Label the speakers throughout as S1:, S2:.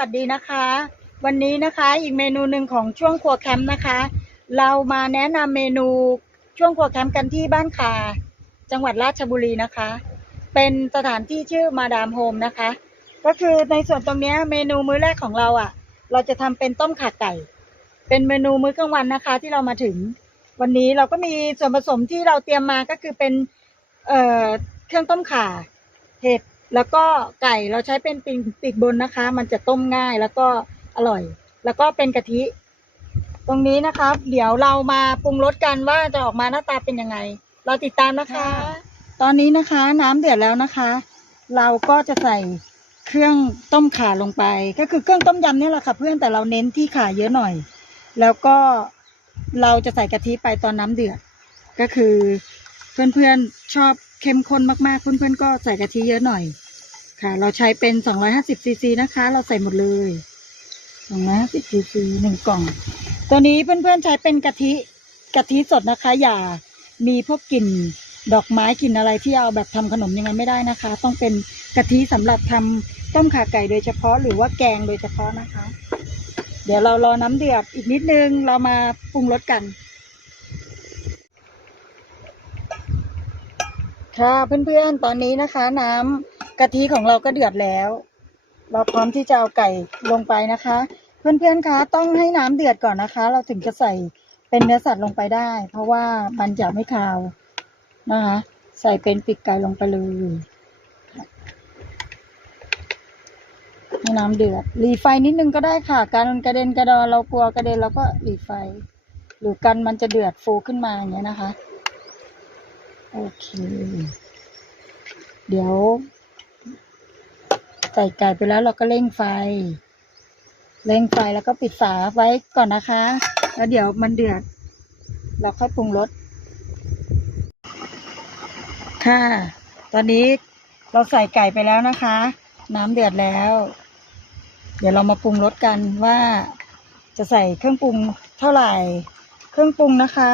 S1: วัสดีนะคะ วันนี้นะคะอีกเมนูหนึ่งของช่วงครัวแคมป์นะคะ เรามาแนะนำเมนูช่วงครัวแคมป์กันที่บ้านคาจังหวัดราชบุรีนะคะ เป็นสถานที่ชื่อมาดามโฮมนะคะ ก็คือในส่วนตรงนี้เมนูมื้อแรกของเราอะ เราจะทำเป็นต้มข่าไก่ เป็นเมนูมื้อกลางวันนะคะ ที่เรามาถึง วันนี้เราก็มีส่วนผสมที่เราเตรียมมาก็คือเป็นเเครื่องต้มข่าเห็ด แล้วก็ไก่เราใช้เป็นปีกปีกบนนะคะ มันจะต้มง่ายแล้วก็อร่อย แล้วก็เป็นกะทิ ตรงนี้นะคะเดี๋ยวเรามาปรุงรสกันว่าจะออกมาหน้าตาเป็นยังไง เราติดตามนะคะ ตอนนี้นะคะ น้ำเดือดแล้วนะคะ เราก็จะใส่เครื่องต้มข่าลงไป ก็คือเครื่องต้มยำเนี่ยแหละค่ะ เพื่อนแต่เราเน้นที่ข่าเยอะหน่อย แล้วก็เราจะใส่กะทิไปตอนน้ำเดือด ก็คือเพื่อนๆชอบเข้มข้นมากๆ เพื่อนๆก็ใส่กะทิเยอะหน่อย ค่ะ เราใช้เป็น250ซีซีนะคะ เราใส่หมดเลย250ซีซีหนึ่งกล่อง ตัวนี้เพื่อนๆใช้เป็นกะทิกะทิสดนะคะ อย่ามีพวกกลิ่นดอกไม้กลิ่นอะไรที่เอาแบบทำขนมยังไงไม่ได้นะคะ ต้องเป็นกะทิสำหรับทำต้มข่าไก่โดยเฉพาะหรือว่าแกงโดยเฉพาะนะคะ เดี๋ยวเรารอน้ำเดือดอีกนิดนึงเรามาปรุงรสกันค่ะเพื่อนๆตอนนี้นะคะ น้ำ กะทิของเราก็เดือดแล้ว เราพร้อมที่จะเอาไก่ลงไปนะคะ เพื่อนๆคะต้องให้น้ำเดือดก่อนนะคะ เราถึงจะใส่เป็นเนื้อสัตว์ลงไปได้ เพราะว่ามันจะไม่คาวนะคะ ใส่เป็นปีกไก่ลงไปเลยให้น้ำเดือดหลีไฟนิดนึงก็ได้ค่ะ การมันกระเด็นกระดอนเรากลัวกระเด็นเราก็หลีไฟ หรือกันมันจะเดือดฟูขึ้นมาอย่างเงี้ยนะคะ โอเค เดี๋ยว ส่ไก่ไปแล้วเราก็เร่งไฟ เร่งไฟแล้วก็ปิดฝาไว้ก่อนนะคะ แล้วเดี๋ยวมันเดือด เราค่อยปรุงรสค่ะ ตอนนี้เราใส่ไก่ไปแล้วนะคะ น้ำเดือดแล้ว เดี๋ยวเรามาปรุงรสกันว่า จะใส่เครื่องปรุงเท่าไหร่ เครื่องปรุงนะคะ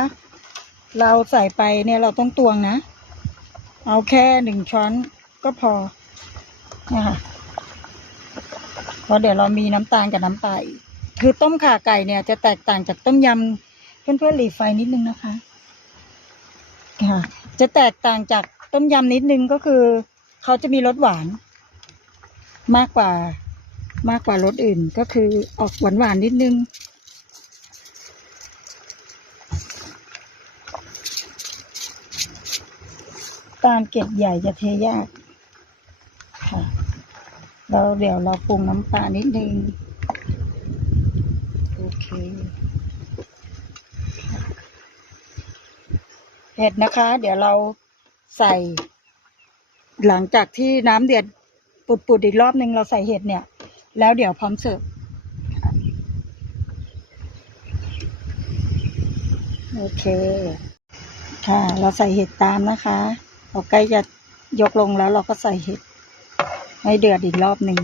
S1: เราใส่ไปเนี่ยเราต้องตวงนะ เอาแค่หนึ่งช้อนก็พอนะคะ เพราะเดี๋ยวเรามีน้ำตาลกับน้ำปลาอีกคือต้มข่าไก่เนี่ย จะแตกต่างจากต้มยำเพื่อนๆหลีไฟนิดนึงนะคะค่ะจะแตกต่างจากต้มยำนิดนึงก็คือเขาจะมีรสหวาน มากกว่ามากกว่ารสอื่นก็คือออกหวานหวานนิดนึง ตาลเกล็ดใหญ่จะเทยาก เราเดี๋ยวเราปรุงน้ำปลานิดนึง โอเคค่ะเห็ดนะคะ เดี๋ยวเราใส่ หลังจากที่น้ำเดือดปุดๆอีกรอบนึงเราใส่เห็ดเนี่ย แล้วเดี๋ยวพร้อมเสิร์ฟค่ะโอเค ค่ะ เราใส่เห็ดตามนะคะพอใกล้จะยกลงแล้วเราก็ใส่เห็ด ให้เดือดอีกรอบหนึ่ง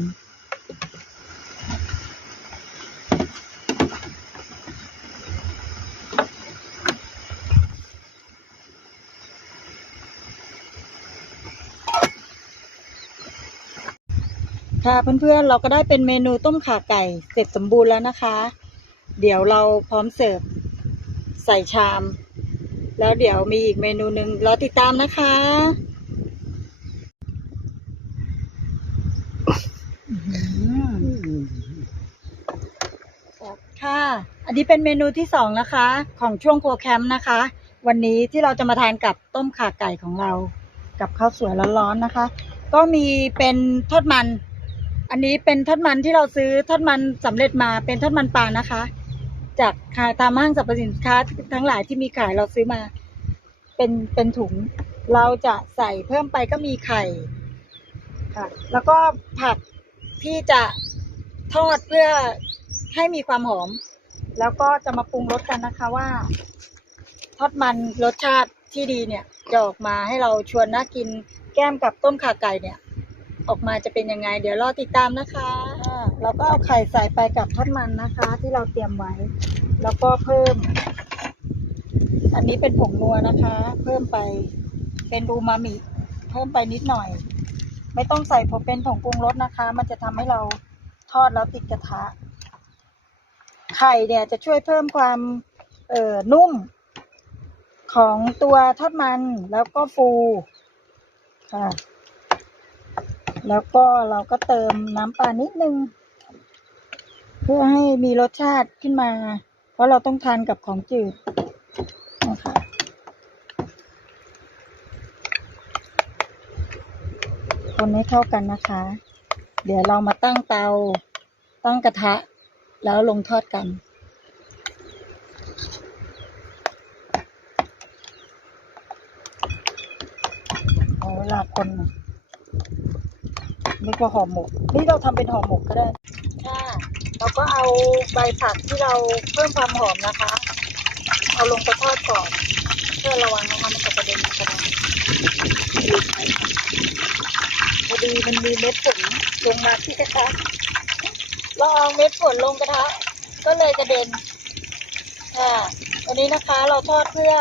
S1: ค่ะเพื่อนๆเราก็ได้เป็นเมนูต้มข่าไก่เสร็จสมบูรณ์แล้วนะคะ เดี๋ยวเราพร้อมเสิร์ฟใส่ชาม แล้วเดี๋ยวมีอีกเมนูหนึ่งรอติดตามนะคะอื้อหือค่ะ อั นนี้เป็นเมนูที่สองนะคะ ของช่วงโครัวแคมป์นะคะ วันนี้ที่เราจะมาทานกับต้มข่าไก่ของเรา กับข้าวสวยร้อนๆนะคะ ก็มีเป็นทอดมัน อันนี้เป็นทอดมันที่เราซื้อทอดมันสำเร็จมาเป็นทอดมันปลานะคะ จากตามห้างสรรพสินค้าทั้งหลายที่มีขายเราซื้อมา เป็นเป็นถุง เราจะใส่เพิ่มไปก็มีไข่ค่ะ แล้วก็ผักที่จะทอดเพื่อให้มีความหอม แล้วก็จะมาปรุงรสกันนะคะว่า ทอดมันรสชาติที่ดีเนี่ยจะออกมาให้เราชวนน่ากินแก้มกับต้มข่าไก่เนี่ย ออกมาจะเป็นยังไง เดี๋ยวรอติดตามนะคะเราก็เอาไข่ใส่ไปกับทอดมันนะคะ ที่เราเตรียมไว้ แล้วก็เพิ่ม อันนี้เป็นผงนัวนะคะ เพิ่มไปเป็นอูมามิเพิ่มไปนิดหน่อย ไม่ต้องใส่ผมเป็นผงปรุงรสนะคะ มันจะทำให้เราทอดแล้วติดกระทะ ไข่เนี่ยจะช่วยเพิ่มความเอ่อนุ่ม ของตัวทอดมันแล้วก็ฟูค่ะ แล้วก็เราก็เติมน้ำปลานิดนึง เพื่อให้มีรสชาติขึ้นมา เพราะเราต้องทานกับของจืดนะคะคนให้เข้ากันนะคะ เดี๋ยวเรามาตั้งเตาตั้งกระทะ แล้วลงทอดกัน เอาเวลาคนน่ะนึกว่าห่อหมก นี่เราทำเป็นห่อหมกก็ได้ ค่ะ เราก็เอาใบผักที่เราเพิ่มความหอมนะคะ เอาลงไปทอดก่อน เพื่อระวังนะคะมันจะกระเด็นกระดานพอดีมันมีเม็ดฝนลงมาที่กระทะ เราเอาเม็ดฝนลงกระทะก็เลยกระเด็นค่ะวันนี้นะคะเราทอดเพื่อ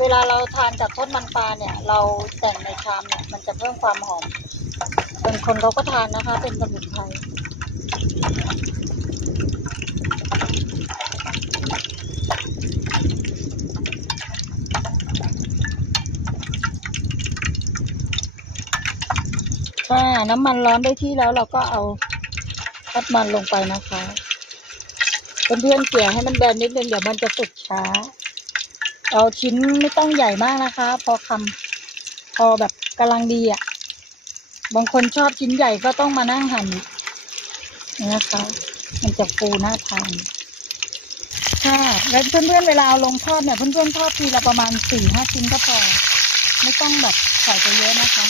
S1: เวลาเราทานกับทอดมันปลาเนี่ย เราแต่งในชามเนี่ยมันจะเพิ่มความหอมบางคนเขาก็ทานนะคะ เป็นสมุนไพรค่ะน้ำมันร้อนได้ที่แล้วเราก็เอา ทอดมันลงไปนะคะเพื่อนๆเกลี่ยให้มันแบนนิดนึงเดี๋ยวมันจะสุกช้า เอาชิ้นไม่ต้องใหญ่มากนะคะ พอคำพอแบบกำลังดีอะ บางคนชอบชิ้นใหญ่ก็ต้องมานั่งหั่นนะคะ มันจะฟูน่าทานค่ะแล้วเพื่อนๆเวลาเอาลงทอดเนี่ยเพื่อนๆทอดทีละประมาณสี่ห้าชิ้นก็พอ ไม่ต้องแบบใส่ไปเยอะนะคะ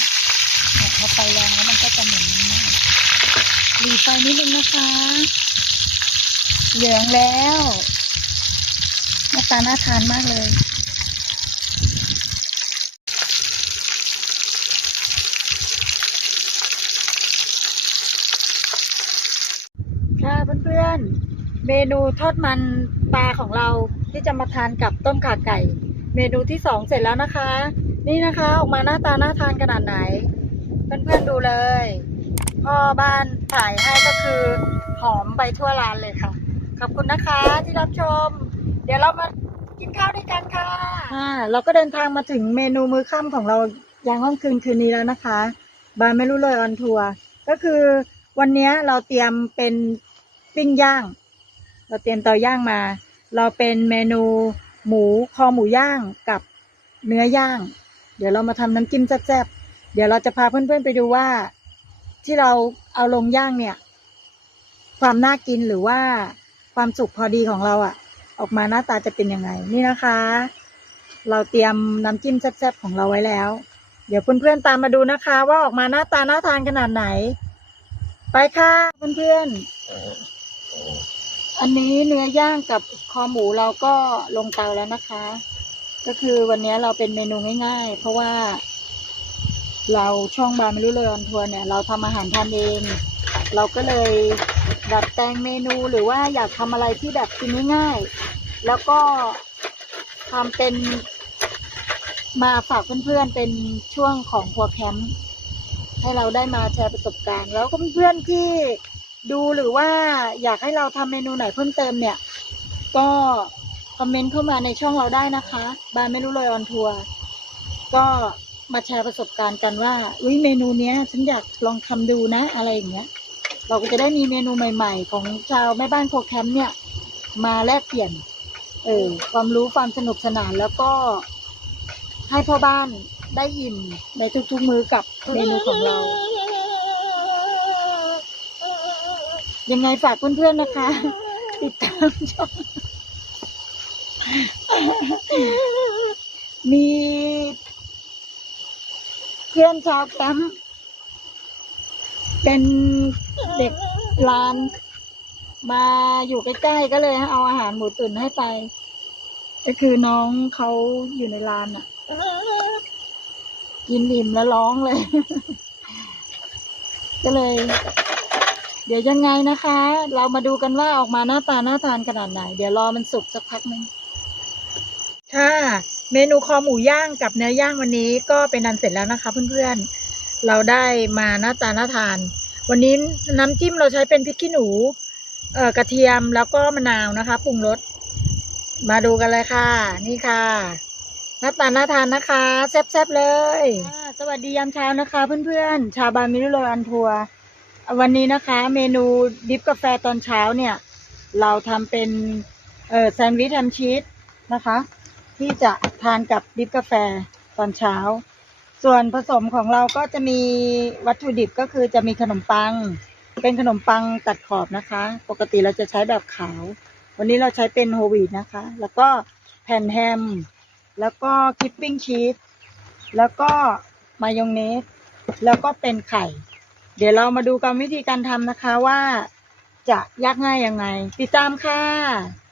S1: เนี่ยพอไฟแรงแล้วมันก็จะเหม็น ตีไฟนิดนึงนะคะ เหลืองแล้วหน้าตาน่าทานมากเลยค่ะเพื่อนๆ เมนูทอดมันปลาของเราที่จะมาทานกับต้มข่าไก่ เมนูที่สองเสร็จแล้วนะคะ นี่นะคะออกมาหน้าตาน่าทานขนาดไหน เพื่อนๆดูเลย พ่อบ้านถ่ายให้ก็คือหอมไปทั่วร้านเลยค่ะ ขอบคุณนะคะที่รับชม เดี๋ยวเรามากินข้าวด้วยกันค่ะอ่าเราก็เดินทางมาถึงเมนูมื้อค่ำของเรายางห้องคืนคืนนี้แล้วนะคะ บานไม่รู้เลยออนทัวร์ก็คือวันเนี้ยเราเตรียมเป็นปิ้งย่าง เราเตรียมเตาย่างมา เราเป็นเมนูหมูคอหมูย่างกับเนื้อย่าง เดี๋ยวเรามาทำน้ำจิ้มแซ่บๆเดี๋ยวเราจะพาเพื่อนๆไปดูว่า ที่เราเอาลงย่างเนี่ย ความน่ากินหรือว่าความสุกพอดีของเราอะออกมาหน้าตาจะเป็นยังไง นี่นะคะ เราเตรียมน้ำจิ้มแซ่บๆของเราไว้แล้ว เดี๋ยวเพื่อนๆตามมาดูนะคะ ว่าออกมาหน้าตาน่าทานขนาดไหน ไปค่ะเพื่อนๆอันนี้เนื้อย่างกับคอหมูเราก็ลงเตาแล้วนะคะ ก็คือวันนี้เราเป็นเมนูง่ายๆ เพราะว่า เราช่องบาร์ไม่รู้เลยออนทัวร์เนี่ยเราทำอาหารทานเอง เราก็เลยดัดแปลงเมนูหรือว่าอยากทำอะไรที่แบบกินง่ายๆแล้วก็ทำเป็นมาฝากเพื่อนๆเป็นช่วงของครัวแคมป์ให้เราได้มาแชร์ประสบการณ์ แล้วก็เพื่อนๆที่ดูหรือว่าอยากให้เราทำเมนูไหนเพิ่มเติมเนี่ย ก็คอมเมนต์เข้ามาในช่องเราได้นะคะ บานไม่รู้เลยออนทัวร์ก็ มาแชร์ประสบการณ์กันว่าอุ้ยเมนูเนี้ย ฉันอยากลองทำดูนะ อะไรอย่างเงี้ย เราก็จะได้มีเมนูใหม่ ๆ ของชาวแม่บ้านโคแคมป์เนี่ย มาแลกเปลี่ยน เออความรู้ความสนุกสนานแล้วก็ ให้พ่อบ้านได้อิ่มในทุกๆมื้อกับเมนูของเรา ยังไงฝากเพื่อนๆนะคะ ติดตามช่องมี พื่อนชาวแคมป์เป็นเด็กลาน มาอยู่ใกล้ๆก็เลยเอาอาหารหมูตุ๋นให้ไป ก็คือน้องเขาอยู่ในลานอะ กินอิ่มแล้วร้องเลย ก็เลย เดี๋ยวยังไงนะคะ เรามาดูกันว่าออกมาหน้าตาน่าทานขนาดไหน เดี๋ยวรอมันสุกสักพักหนึ่งค่ะ เมนูคอหมูย่างกับเนื้อย่างวันนี้ก็เป็นอันเสร็จแล้วนะคะเพื่อนๆ เราได้มาหน้าตาน่าทาน วันนี้น้ำจิ้มเราใช้เป็นพริกขี้หนูเอ่อกระเทียมแล้วก็มะนาวนะคะปรุงรสมาดูกันเลยค่ะ นี่ค่ะหน้าตาน่าทานนะคะแซ่บๆเลยสวัสดียามเช้านะคะ เพื่อนๆ ชาวบานมิรุโรอันทัววันนี้นะคะ เมนูดิฟกาแฟตอนเช้าเนี่ย เราทำเป็นเอ่อแซนด์วิชแฮมชีสนะคะ ที่จะทานกับดิฟกาแฟตอนเช้า ส่วนผสมของเราก็จะมีวัตถุดิบก็คือจะมีขนมปัง เป็นขนมปังตัดขอบนะคะ ปกติเราจะใช้แบบขาว วันนี้เราใช้เป็นโฮวีตนะคะ แล้วก็แผ่นแฮม แล้วก็คิปปิ้งชีสแล้วก็มายองเนส แล้วก็เป็นไข่ เดี๋ยวเรามาดูกันวิธีการทำนะคะว่าจะยากง่ายยังไง ติดตามค่ะ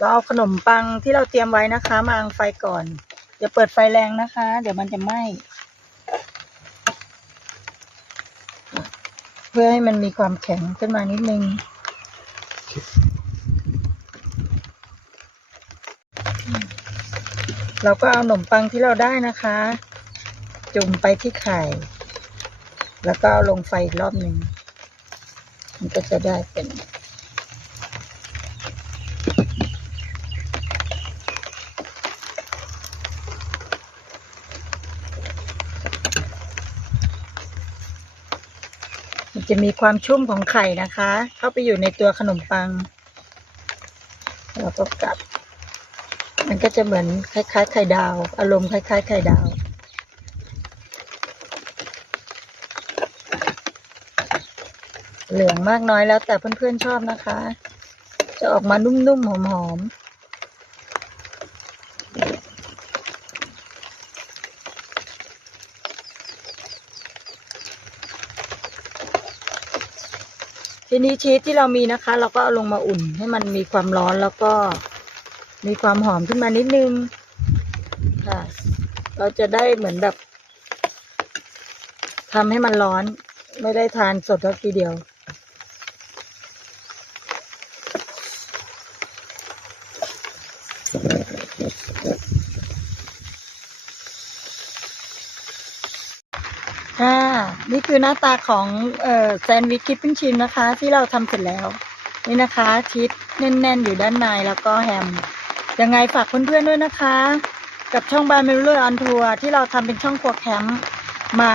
S1: เราเอาขนมปังที่เราเตรียมไว้นะคะ มาอังไฟก่อนอย่าเปิดไฟแรงนะคะ เดี๋ยวมันจะไหม้เพื่อให้มันมีความแข็งขึ้นมานิดนึงเราก็เอาขนมปังที่เราได้นะคะ จุ่มไปที่ไข่ แล้วก็เอาลงไฟอีกรอบหนึ่งมันก็จะได้เป็น จะมีความชุ่มของไข่นะคะ เข้าไปอยู่ในตัวขนมปังแล้วก็กลับ มันก็จะเหมือนคล้ายๆ ไข่ดาว อารมณ์คล้าย ๆ ไข่ดาวเหลืองมากน้อยแล้วแต่เพื่อนๆชอบนะคะ จะออกมานุ่มๆหอมๆ ทีนี้ชีสที่เรามีนะคะ เราก็เอาลงมาอุ่นให้มันมีความร้อนแล้วก็มีความหอมขึ้นมานิดนึงค่ะ เราจะได้เหมือนแบบทำให้มันร้อน ไม่ได้ทานสดแล้วทีเดียว ค่ะ นี่คือหน้าตาของเอ่อแซนด์วิชคิปปิ้งชิมนะคะ ที่เราทำเสร็จแล้ว นี่นะคะชีสแน่นๆ อยู่ด้านในแล้วก็แฮมยังไงฝากเพื่อนๆด้วยนะคะ กับช่องบาร์เมลเลอร์ออนทัวร์ที่เราทำเป็นช่องครัวแคมป์มา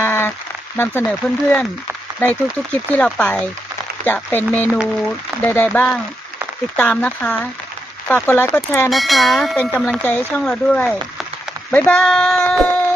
S1: นำเสนอเพื่อนๆในทุกๆคลิปที่เราไป จะเป็นเมนูใด ๆ บ้าง ติดตามนะคะ ฝากกดไลค์กดแชร์นะคะ เป็นกำลังใจให้ช่องเราด้วย บ๊ายบาย